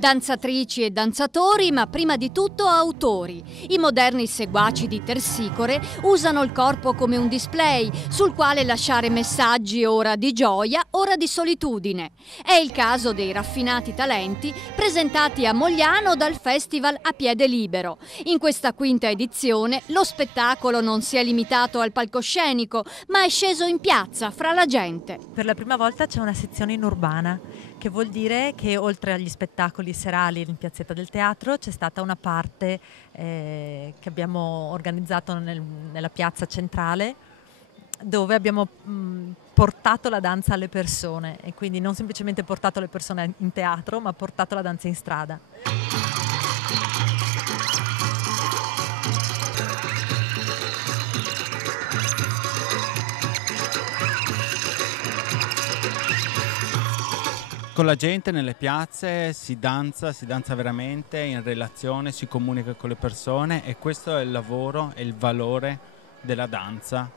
Danzatrici e danzatori, ma prima di tutto autori. I moderni seguaci di Tersicore usano il corpo come un display sul quale lasciare messaggi ora di gioia, ora di solitudine. È il caso dei raffinati talenti presentati a Mogliano dal Festival A Piede Libero. In questa quinta edizione lo spettacolo non si è limitato al palcoscenico, ma è sceso in piazza fra la gente. Per la prima volta c'è una sezione in urbana, che vuol dire che oltre agli spettacoli serali in Piazzetta del Teatro c'è stata una parte che abbiamo organizzato nella piazza centrale, dove abbiamo portato la danza alle persone, e quindi non semplicemente portato le persone in teatro, ma portato la danza in strada. Con la gente nelle piazze si danza veramente in relazione, si comunica con le persone, e questo è il lavoro e il valore della danza.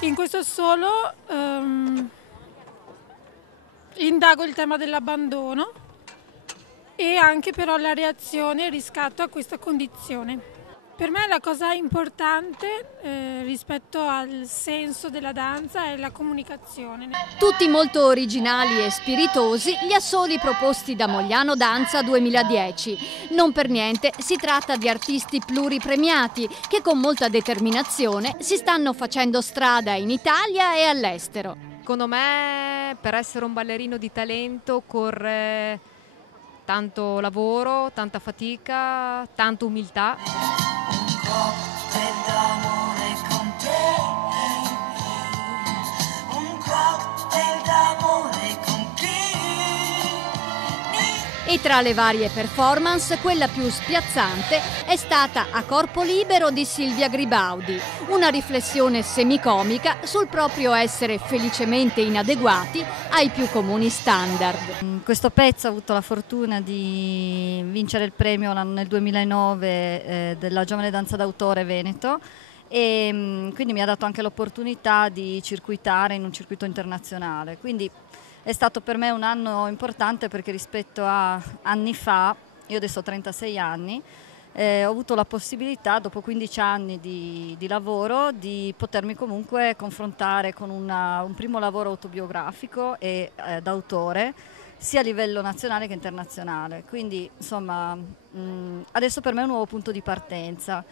In questo solo indago il tema dell'abbandono e anche però la reazione e il riscatto a questa condizione. Per me la cosa importante rispetto al senso della danza è la comunicazione. Tutti molto originali e spiritosi gli assoli proposti da Mogliano Danza 2010. Non per niente si tratta di artisti pluripremiati che con molta determinazione si stanno facendo strada in Italia e all'estero. Secondo me, per essere un ballerino di talento occorre tanto lavoro, tanta fatica, tanta umiltà. E tra le varie performance, quella più spiazzante è stata A Corpo Libero di Silvia Gribaudi, una riflessione semicomica sul proprio essere felicemente inadeguati ai più comuni standard. Questo pezzo ha avuto la fortuna di vincere il premio nel 2009 della Giovane Danza d'Autore Veneto, e quindi mi ha dato anche l'opportunità di circuitare in un circuito internazionale. Quindi è stato per me un anno importante, perché rispetto a anni fa, io adesso ho 36 anni, ho avuto la possibilità, dopo 15 anni di lavoro, di potermi comunque confrontare con un primo lavoro autobiografico e d'autore, sia a livello nazionale che internazionale. Quindi insomma adesso per me è un nuovo punto di partenza,